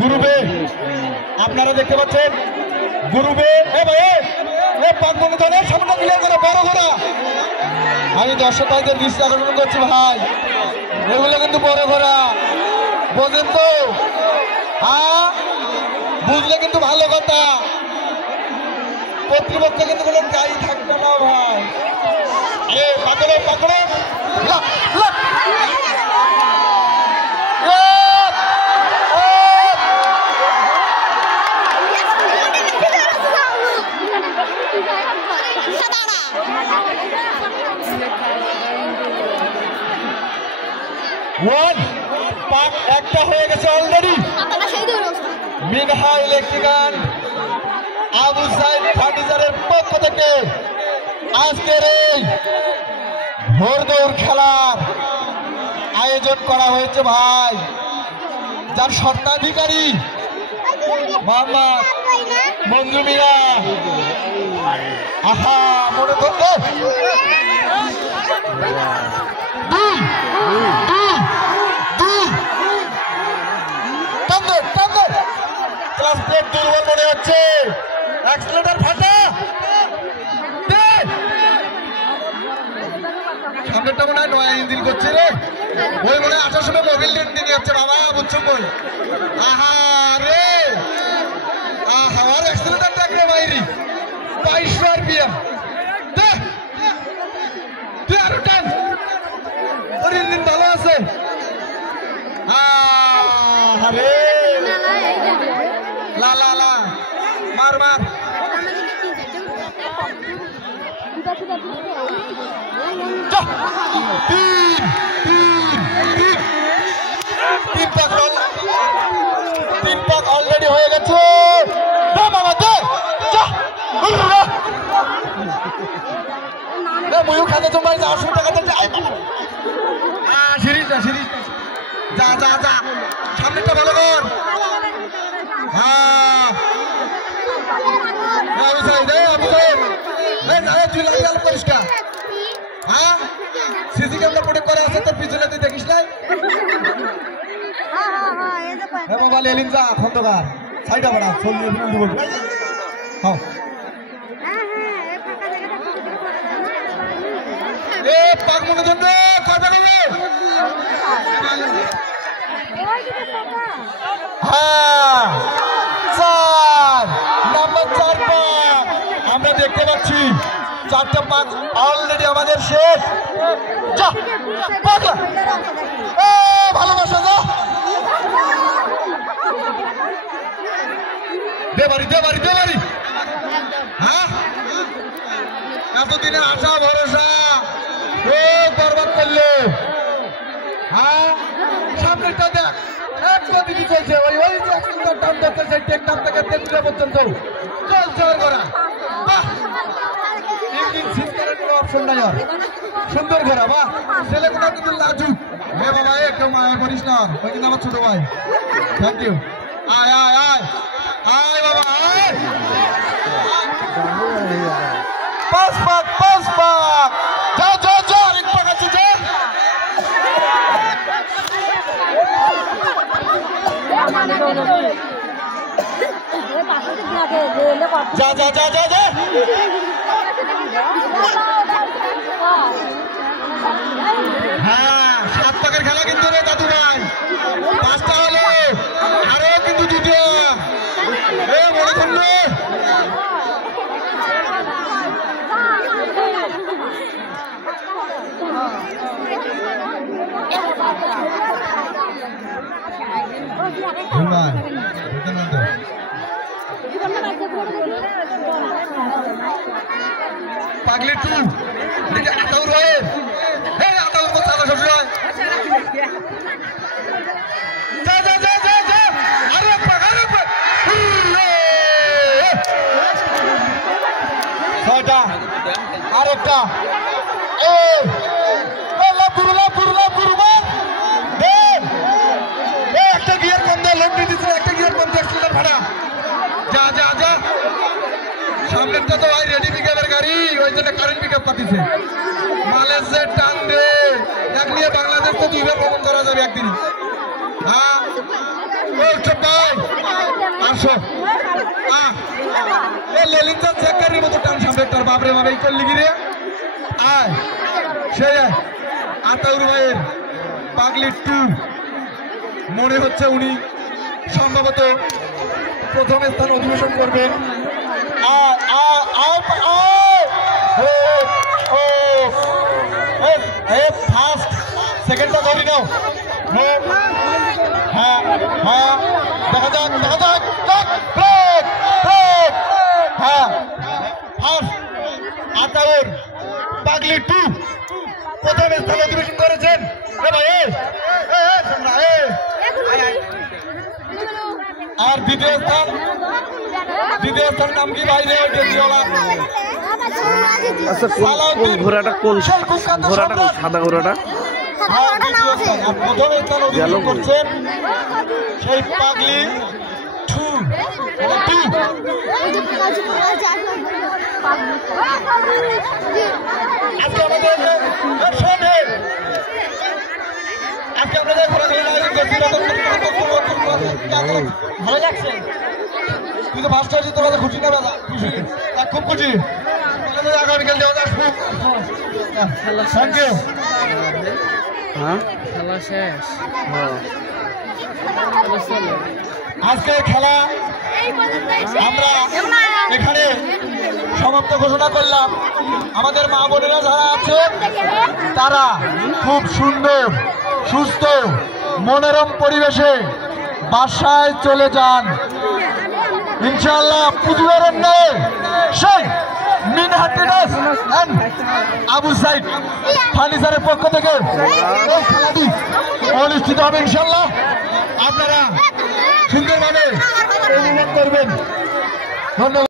গ্রুপে আপনারা দেখতে পাচ্ছেন গ্রুপে সামনে ক্লিয়ার করে বড় ঘোড়া। আমি দর্শক ভাইদের দৃষ্টি আকর্ষণ করছি ভাই, এগুলো কিন্তু বড় ঘোড়া, বোঝেন তো? হ্যাঁ, বুঝলে কিন্তু ভালো কথা। কর্তৃপক্ষ কিন্তু কোনো গাড়ি থাকবে না ভাই। পাকড়ো পাকড়ো একটা হয়ে গেছে অলরেডি। মিনহা ইলেকট্রিক্যাল আবু সাইদ ফার্নিচারের পক্ষ থেকে আজকের এই ঘোড়দৌড় খেলার আয়োজন করা হয়েছে ভাই, যার স্বত্বাধিকারী মোহাম্মদ মঞ্জু মিয়া। আহা মনে করতে দুর্বল মনে হচ্ছে, অ্যাক্সিলারেটর ফাটা। সামনেটা মনে হয় নয়া ইঞ্জিন করছে রে, ওই মনে হয় আসার সময় মোবিল নিয়ে যাচ্ছে বাবা, বুঝছো কই? আহা রে আহা, আর অ্যাক্সিলারেটর দেখ রে বাইরি 2200 RPM। তুই আরো টান, ওর ইঞ্জিন ভালো আছে। আরে লা লা লা মার মার। তিন পাক অলরেডি হয়ে গেছে। ময়ূর খাতে তোমার 800 টাকাতে সিরিজ না, সিরিজ যা যা যা, সামনেটা ভালো কর। পরিষ্কার। হ্যাঁ, সিসি ক্যামেরা প্রোটেক্ট করা আছে, তোর পিছনে তুই দেখিস নাই? বাবা লেলিন যা খন্দকার সাইডা বাড়া চলবে। হ্যাঁ এ পাক মনে ধরবে কথা বলবে। হ্যাঁ, 4 নাম্বার 4 পাক আমরা দেখতে পাচ্ছি। 4টা পাক অলরেডি আমাদের শেষ। যা পাকলা, ভালোবাসা যা দেবারি দেবারি দেবারি। হ্যাঁ, এতদিনের আশা ভরসা ও বরবাদ করলে। হ্যাঁ, সামনেটা দেখ এক গতিতে চলছে, ওই ওই টান ধরছে সেই টেকটাপ থেকে তেতুলিয়া পর্যন্ত চলছে ওর ঘোড়া। বাহ, ইঞ্জিন সিজ করার কোনো অপশন নাই আর। সুন্দর ঘোড়া, বাহ। ছেলেগুলো কিন্তু লাজুক। হে বাবা, এ কেউ মায়া করিস না, ওই কিন্তু আমার ছোট ভাই। Thank you. আয় আয় আয় আয় বাবা আয়। 5 পাক 5 পাক, যাও যাও যাও, আরেক পাক আছে যা। যা যা যা যা যা। হ্যাঁ, 7 পাকের খেলা কিন্তু রে দাদু ভাই। 5টা হলো, আরো কিন্তু 2টো। মনে করলো পাগলি টু আতাউর রয়ে। আতাউর কোথা শ্বশুর হয়? যা যা যা যা যা, আরে পাক আরে পাক। 6টা আরেকটা। একটা গিয়ার কম দেয়, লোড নিয়ে দিচ্ছে, একটা গিয়ার কম দেয়, ভাড়া। যা যা যা, সামনে সামনেরটা তো ভাই রেডি পিকআপের গাড়ি, ওই জন্য কারেন্ট পিকআপ পাতিছে। মালয়েশিয়ার টান রে, এক নিয়ে বাংলাদেশ তো দুইবার ভ্রমণ করা যাবে একদিন। হ্যাঁ আসো লেলিনটা চেকারির মতো টান সামনে তার বাপরে বাবা এই করলি গিরে আয় সে আতাউর ভাইয়ের পাগলি 2 মনে হচ্ছে উনি সম্ভবত প্রথম স্থান অধিবেশন করবেন। ফার্স্ট সেকেন্ডটা ধরি নাও। হ্যাঁ হ্যাঁ দেখা যাক দেখা যাক হ্যাঁ ফার্স্ট আতাউর পাগলি 2 প্রথম স্থান অধিবেশন করেছেন। আর দ্বিতীয় স্থান নাম কি বাইরে ঘোড়াটা কোন সাদা ঘোড়াটা প্রথম স্থান অধিবেশন করছেন সেই পাগলি 2। আজকে আমাদের ঘোরাঘুরি ভালো লাগছে, কিন্তু মাস্টার তোমাদের খুশি না দাদা? খুশি, খুব খুশি। আগামীকাল যাওয়া যাক। Thank you. খেলা শেষ। আজকে খেলা আমরা এখানে সমাপ্ত ঘোষণা করলাম। আমাদের মা বোনেরা যারা আছে তারা খুব সুন্দর সুস্থ মনোরম পরিবেশে বাসায় চলে যান ইনশাআল্লাহ। পুজোর সেই মিনহাটিনাস এন্ড আবু সাইদ ফার্নিচারের পক্ষ থেকে এই খেলাটি অনুষ্ঠিত হবে ইনশাআল্লাহ। আপনারা সুন্দরভাবে উপভোগ করবেন। ধন্যবাদ।